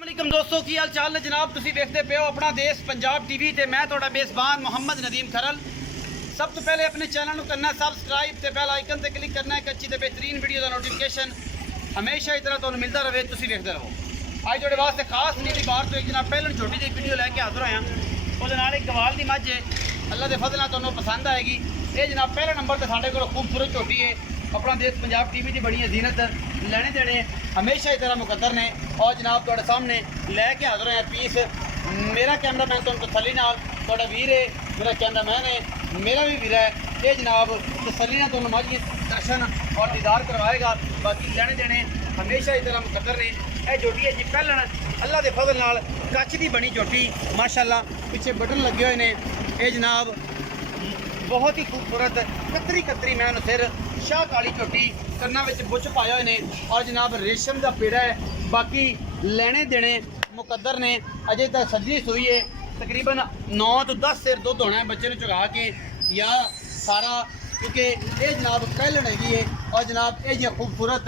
अस्सलाम दोस्तों की हाल चाल ने जनाब तुसी देखते पे हो अपना देश पंजाब टीवी ते मैं थोड़ा मेज़बान मोहम्मद नदीम खरल। सब तो पहले अपने चैनल को करना सबसक्राइब ते बेल आइकन ते क्लिक करना है कि अच्छी ते बेहतरीन वीडियो का नोटिफिकेशन हमेशा इस तरह तुहानू मिलता रहे, तुसी देखते रहो। अज थोड़े वास्ते खास नीली बार तो एक जनाब पहले छोटी जी वीडियो लैके हाजिर होया, वो एक गवाल की मझ है, अल्लाह के फजल नाल तुहानू पसंद आएगी। ये जनाब पहले नंबर पर साढ़े को खूबसूरत छोटी है, अपना देश पंजाब टीवी की बड़ी जीनत लेने देने हमेशा इस तरह मुकद्दर ने। और जनाब तुहाडे सामने लैके हाजिर होया पीस। मेरा कैमरामैन तुहानू तसल्ली नाल तुहाडा वीर है, मेरा कैमरामैन है, मेरा भी वीर है। ये जनाब तसल्ली नाल तुहानू मझ दर्शन और दीदार करवाएगा। बाकी लेने देने हमेशा इस तरह मुकद्दर ने। यह जोटी है जी पहलन अल्लाह के फजल नाल कच्छ की बनी जोटी माशाअल्लाह, पिछे बटन लगे हुए ने। ये जनाब बहुत ही खूबसूरत कतरी कतरी मैं सिर शाह काली झोटी कन्ना में बुच पाए हुए ने और जनाब रेशम का पेड़ा है। बाकी लेने देने मुकद्दर ने। अजे तक सज्जी सूई है, तकरीबन 9 तो 10 सिर दुध होना है बच्चे ने चुगा के या सारा, क्योंकि ये जनाब पहलन हैगी है। और जनाब ये खूबसूरत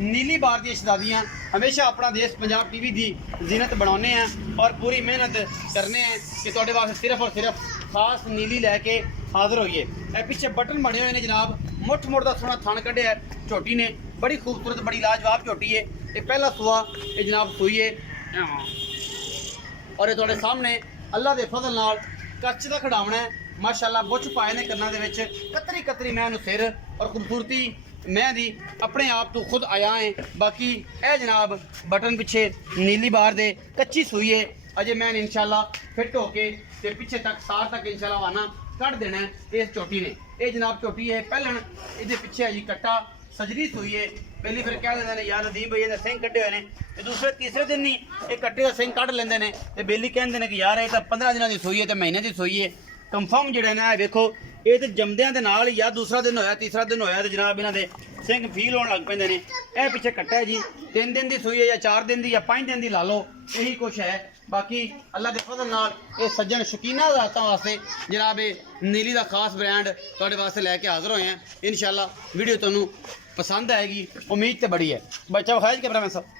नीली बार दी शहजादियाँ हमेशा अपना देश पंजाब टीवी की जीनत बनाने हैं और पूरी मेहनत करने हैं कि तुहाडे वास्ते सिर्फ और सिर्फ खास नीली लैके हाजिर होइए। ए पिछे बटन बने हुए हैं जनाब, मुठ मुठ का सोना थान कढ़िया झोटी ने, बड़ी खूबसूरत बड़ी लाजवाब झोटी है। ये पहला सुआ ये जनाब सूई है और ये तुहाडे सामने अल्लाह के फजल नाल कच्छ का खिडावना है माशाअल्लाह। बुच पाए ने कन्ना दे विच कतरी कतरी मैं सिर और खूबसूरती मैं दी अपने आप तो खुद आया है। बाकी ए जनाब बटन पिछे नीली बार दे कच्ची सूई है। अजे मैं इंशाल्लाह फिट होके ते पिछे तक सार तक इंशाल्लाह आना कट देना है इस चोटी ने। ये जनाब चोटी है पहलन, ये पिछे है जी कट्टा सजरी सूई है। पहली फिर कह देंगे यार नदीम भई सिंह कटे हुए हैं, दूसरे तीसरे दिन ही ये कट्टे का सिंह कट लेंगे ने। तो बेली कहते हैं कि यार ये तो 15 दिनों की सूई है तो महीने की सूई है। कंफर्म जोड़े ने देखो ये तो जमद्या के नाल या दूसरा दिन होया तीसरा दिन होया तो जनाब इन्हों के सिंह फील होने लग पेंदे ने। यह पिछे कट्टा है जी 3 दिन की सूई है या 4 दिन की या 5 दिन की ला लो, यही कुछ है। बाकी अल्लाह के फजल नाल ये सज्जन शौकीना रातां वास्ते जनाब ये नीली का खास ब्रांड तुहाडे वास्ते लैके हाजिर होए हैं। इंशाल्लाह वीडियो तुहानू पसंद आएगी, उम्मीद तो बड़ी है। बच्चा विखाया जी कैमरामैन साहब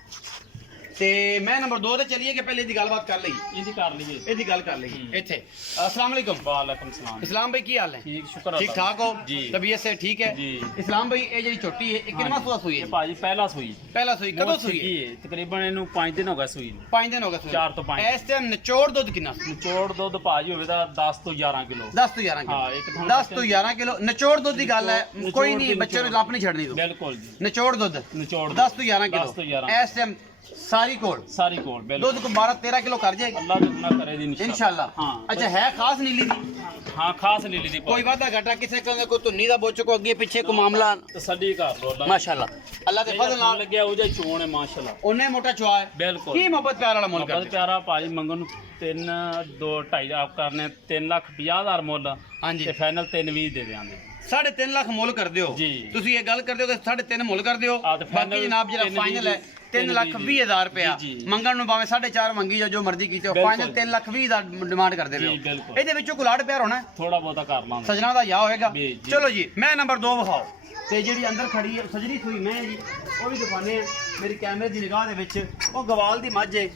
ते मैं नंबर 2 ते चलिए कि पहले गलबात कर लईए, इसकी गल कर लईए इत्थे। अस्सलाम वालेकुम। वालेकुम सलाम। इस्लाम भाई की हाल है? ठीक शुक्र ठीक ठाक हो जी, तबीयत से ठीक है जी। इस्लाम भाई ये जी छोटी है कितना सुआ सूई है? भाजी पहला सूई कदों सूई है? तकरीबन इनू 5 दिन हो गए सूई। 5 दिन हो गए। 4 तो 5 इस टाइम निचोड़ दुध कितना? निचोड़ दुध भाजी होवे दा 10 तो 11 किलो। 10 तो 11 हाँ, किलो। एक थोड़ा 10 तो 11 किलो निचोड़ दुध की गल है, कोई नहीं बच्चे ने लप नहीं छड़नी दो। बिल्कुल जी, निचोड़ दुध निचोड़ 10 तो 11 10 तो 11 इस टाइम सारी कोल कोल बिल्कुल दूध को 12-13 किलो कर जाएगी अल्लाह जितना करे दी इंशाल्लाह। हाँ, अच्छा है खास नीली दी? हाँ खास लीली दी कोई वादा घाटा किसी को कोई धुन्नी दा बोच को अगे पीछे को मामला तसल्ली कर लो माशाल्लाह अल्लाह के फजल नाल लगे ओ जाई चोण है माशाल्लाह। ओने मोटा चुआ है बिल्कुल की मोहब्बत प्यार वाला मुल्क बहुत प्यारा भाजी मंगन 3 2 2.5 आप करने 3,50,000 मुੱਲ। हाँ जी ਤੇ ਫਾਈਨਲ 3.20 ਦੇ ਦਿਆਂਗੇ। 3.5 ਲੱਖ ਮੁੱਲ ਕਰ ਦਿਓ ਜੀ। ਤੁਸੀਂ ਇਹ ਗੱਲ ਕਰਦੇ ਹੋ ਕਿ 3.5 ਮੁੱਲ ਕਰ ਦਿਓ। ਆ ਤੇ ਬਾਕੀ ਜਨਾਬ ਜਿਹੜਾ ਫਾਈਨਲ ਹੈ 3,20,000 ਰੁਪਇਆ ਜੀ। ਮੰਗਣ ਨੂੰ ਭਾਵੇਂ 4.5 ਮੰਗੀ ਜੋ ਮਰਜ਼ੀ ਕੀਤੇ ਹੋ, ਫਾਈਨਲ 3,20,000 ਦਾ ਡਿਮਾਂਡ ਕਰਦੇ ਜੀ, ਹੋ। ਬਿਲਕੁਲ। ਇਹਦੇ ਵਿੱਚੋਂ ਕੁਲਾੜ ਪਿਆਰ ਹੋਣਾ ਥੋੜਾ ਬਹੁਤਾ ਕਰ ਲਾਂਗੇ ਸਜਣਾ ਦਾ ਯਾ ਹੋਏਗਾ। ਜੀ, ਜੀ। ਚਲੋ ਜੀ ਮੈਂ ਨੰਬਰ 2 ਵਿਖਾਓ ਤੇ ਜਿਹੜੀ ਅੰਦਰ ਖੜੀ ਹੈ ਸਜਰੀ ਹੋਈ ਮੈਂ ਜੀ ਉਹ ਵੀ ਦਿਖਾਣੇ ਆ ਮੇਰੀ ਕੈਮਰੇ ਦੀ ਨਿਗਾਹ ਦੇ ਵਿੱਚ। ਉਹ ਗਵਾਲ ਦੀ ਮੱਝ ਹੈ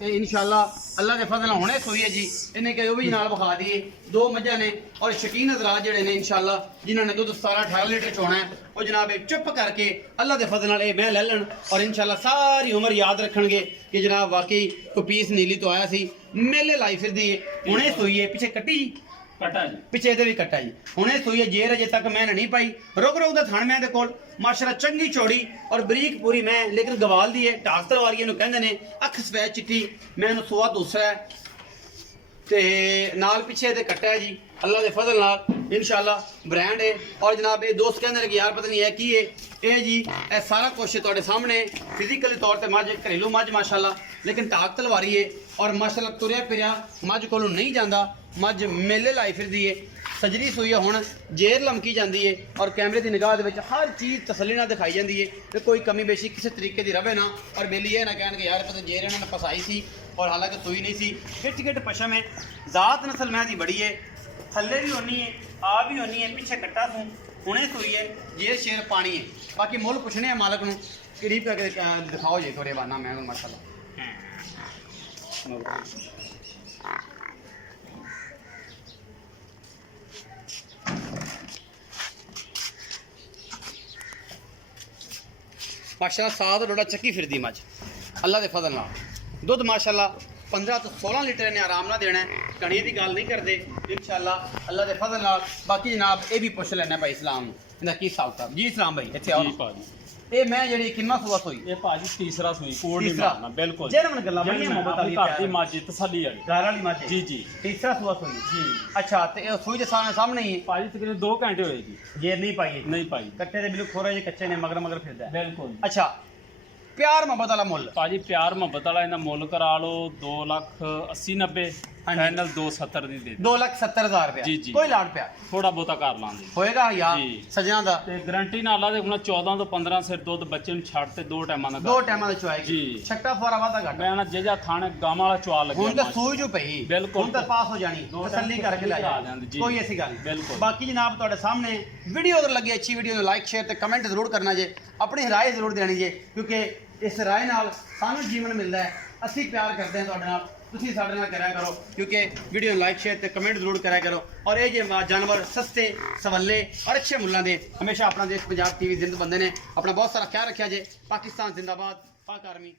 ਤੇ ਇਨਸ਼ਾਅੱਲਾ अल्लाह के फजल होने सोई है जी। इन्हें कहो भी नाल विखा दिए दो मझा ने और शकीन हजरात जड़े ने इंशाअल्लाह जिन्होंने दुध 17-18 लीटर चोना है वो जनाब चुप करके अल्लाह के फजल नाल मैं ले लैन और इंशाअल्लाह सारी उम्र याद रखणगे कि जनाब वाकई कोई पीस नीली तो आया सी मेले लाई फिरदी है। हुणे सोई है पिछे कट्टी ਕਟਾ ਜੀ पिछे भी कट्टा जी हुणे सोई है जेर अजे तक मैं नहीं पाई। रुक रुक दा थान मैं दे कोल माशाल्लाह चंगी चौड़ी और बरीक पूरी मैं लेकिन गवाल दी है ढाक तलवारी इहनूं कहंदे ने अख सफेद चिट्टी मैं इहनूं सुआ दूसरा है ते नाल पिछे दे कट्टा है जी अल्लाह के फजल नाल इंशाअल्लाह ब्रांड है। और जनाब ये दोस्त कहंदे ने कि यार पता नहीं है की है ये जी ये सारा कुछ तुहाडे सामने फिजिकली तौर पर मझ घरेलू मझ माशाल्लाह लेकिन ढाक तलवारी है और माशाल्लाह तुरिया फिरिया मझ कोलों नहीं जाता। मझ मेले लाई फिरदी है सजरी सूई है हुण जेर लमकी जाती है और कैमरे की निगाह दे विच हर चीज़ तसल्ली नाल दिखाई जाती है कि कोई कमी बेशी किसी तरीके की रवे ना। और बेली ये ना कहन कि यार पता जेर इन्होंने फसाई सी और हालांकि सूई नहीं सी। गिट गिट पशम है जात नस्ल मैं दी बड़ी है थल्ले भी होनी है आ भी होनी है पिछे कट्टा सूं हुणे सूई है जेर शेर पानी है। बाकी मुल पुछने हैं मालक नूं करीब करके दिखाओ जी थोड़े बाना मैं माशाल्लाह ਮਾਸ਼ਾਅੱਲਾ ਸਾਧ ਡੋੜਾ ਚੱਕੀ ਫਿਰਦੀ ਮੱਝ ਅੱਲਾ ਦੇ ਫਜ਼ਲ ਨਾਲ ਦੁੱਧ ਮਾਸ਼ਾਅੱਲਾ 15 ਤੋਂ 16 ਲੀਟਰ ਨੇ ਆਰਾਮ ਨਾਲ ਦੇਣਾ ਹੈ। ਕਣੀ ਦੀ ਗੱਲ ਨਹੀਂ ਕਰਦੇ ਇਨਸ਼ਾਅੱਲਾ ਅੱਲਾ ਦੇ ਫਜ਼ਲ ਨਾਲ। ਬਾਕੀ ਜਨਾਬ ਇਹ ਵੀ ਪੁੱਛ ਲੈਣਾ ਭਾਈ ਇਸਲਾਮ ਨੂੰ ਇਹਦਾ ਕੀ ਹਿਸਾਬ ਕਿਤਾਬ ਜੀ। ਇਸਲਾਮ ਭਾਈ ਇੱਥੇ ਆਓ ਜੀ ਭਾਜੀ ਇਹ ਮੈਂ ਜਿਹੜੀ ਕਿੰਨਾ ਸੂਆ ਹੋਈ ਇਹ ਭਾਜੀ ਤੀਸਰਾ ਸੂਈ ਕੋੜ ਨਹੀਂ ਤੀਸਰਾ। ਮਾਰਨਾ ਬਿਲਕੁਲ ਜੈਨੂਇਨ ਗੱਲਾਂ ਬੜੀਆਂ ਮੁਹੱਬਤ ਵਾਲੀ ਘਰ ਦੀ ਮਾਜੀ ਤਸੱਲੀ ਵਾਲੀ ਘਰ ਵਾਲੀ ਮੱਝ ਜੀ ਜੀ ਤੀਸਰਾ ਸੂਆ ਹੋਈ ਜੀ ਅੱਛਾ ਤੇ ਇਹ ਸੂਈ ਦੇ ਸਾਹਮਣੇ ਹੀ ਹੈ ਭਾਜੀ ਤਕਰੀਬਨ 2 ਘੰਟੇ ਹੋਏਗੀ ਜੇਰ ਨਹੀਂ ਪਾਈ ਨਹੀਂ ਪਾਈ ਕੱਟੇ ਦੇ ਬਿਲਕੁਲ ਖੋਰਾ ਜਿਹੇ ਕੱਚੇ ਨੇ ਮਗਰ ਮਗਰ ਫਿਰਦਾ ਹੈ। ਬਿਲਕੁਲ ਅੱਛਾ ਪਿਆਰ ਮੁਹੱਬਤ ਵਾਲਾ ਮੁੱਲ ਭਾਜੀ ਪਿਆਰ ਮੁਹੱਬਤ ਵਾਲਾ ਇਹਦਾ ਮੁੱਲ ਕਰਾ ਲਓ 2,80,90 ਹਾਂਜੀ। ਫਾਈਨਲ 2,70 ਦੀ ਦੇ ਦੇ 2,70,000 ਰੁਪਇਆ ਜੀ, ਜੀ। ਕੋਈ ਲਾੜ ਪਿਆ ਥੋੜਾ ਬਹੁਤਾ ਕਰ ਲਾਂਗੇ ਹੋਏਗਾ ਯਾਰ ਜੀ। ਸਜਣਾ ਦਾ ਤੇ ਗਰੰਟੀ ਨਾਲ ਲਾ ਦੇ ਹੁਣ 14 ਤੋਂ 15 ਸਿਰ ਦੁੱਧ ਬੱਚੇ ਨੂੰ ਛੱਡ ਤੇ 2 ਟਾਈਮਾਂ ਦਾ ਦੋ ਕਰ ਟਾਈਮਾਂ ਦੇ ਚੁਆਏਗੀ ਜੀ। ਛੱਟਾ ਫੋਰਾ ਵਾਦਾ ਘੱਟ ਮੈਂ ਨਾ ਜਿਹੜਾ ਥਾਣੇ ਗਾਵਾਂ ਵਾਲਾ ਚਵਾ ਲੱਗਿਆ ਹੁਣ ਤਾਂ ਮਾਜੀ। ਸੂਈ ਜੋ ਪਈ ਬਿਲਕੁਲ। ਹੁਣ ਤਾਂ ਪਾਸ ਹੋ ਜਾਣੀ ਦੋ ਤਸੱਲੀ ਟਾਈਮ ਕਰਕੇ ਲੈ ਆ ਜਾ ਜਾਂਦੀ, ਜੀ। ਕੋਈ ਐਸੀ ਗੱਲ ਨਹੀਂ ਬਿਲਕੁਲ। ਬਾਕੀ ਜਨਾਬ ਤੁਹਾਡੇ ਸਾਹਮਣੇ ਵੀਡੀਓ ਅਗਰ ਲੱਗੀ ਅੱਛੀ ਵੀਡੀਓ ਨੂੰ ਲਾਈਕ ਸ਼ੇਅਰ ਤੇ ਕਮੈਂਟ ਜ਼ਰੂਰ ਕਰਨਾ ਜੇ ਆਪਣੀ ਰਾਏ ਜ਼ਰੂਰ ਦੇਣੀ ਜੇ ਕਿਉਂਕਿ ਇਸ ਰਾਏ ਨਾਲ ਸਾਨੂੰ ਜੀਵਨ ਮਿਲਦਾ ਹੈ। ਅਸੀਂ ਪਿਆਰ ਕਰਦੇ ਹਾਂ ਤੁਹਾਡੇ ਨਾਲ ਤੁਸੀਂ ਸਾਡੇ ਨਾਲ ਕਰਿਆ ਕਰੋ ਕਿਉਂਕਿ ਵੀਡੀਓ ਨੂੰ ਲਾਈਕ ਸ਼ੇਅਰ ਤੇ ਕਮੈਂਟ ਜ਼ਰੂਰ ਕਰਿਆ ਕਰੋ ਔਰ ਇਹ ਜੇ ਜਾਨਵਰ ਸਸਤੇ ਸਵੱਲੇ ਔਰ ਅੱਛੇ ਮੁੱਲਾਂ ਦੇ ਹਮੇਸ਼ਾ ਆਪਣਾ ਦੇਸ਼ ਪੰਜਾਬ ਟੀਵੀ ਜ਼ਿੰਦ ਬੰਦੇ ਨੇ ਆਪਣਾ ਬਹੁਤ ਸਾਰਾ ਖਿਆਲ ਰੱਖਿਆ ਜੇ ਪਾਕਿਸਤਾਨ ਜ਼ਿੰਦਾਬਾਦ ਪਾਕ ਆਰਮੀ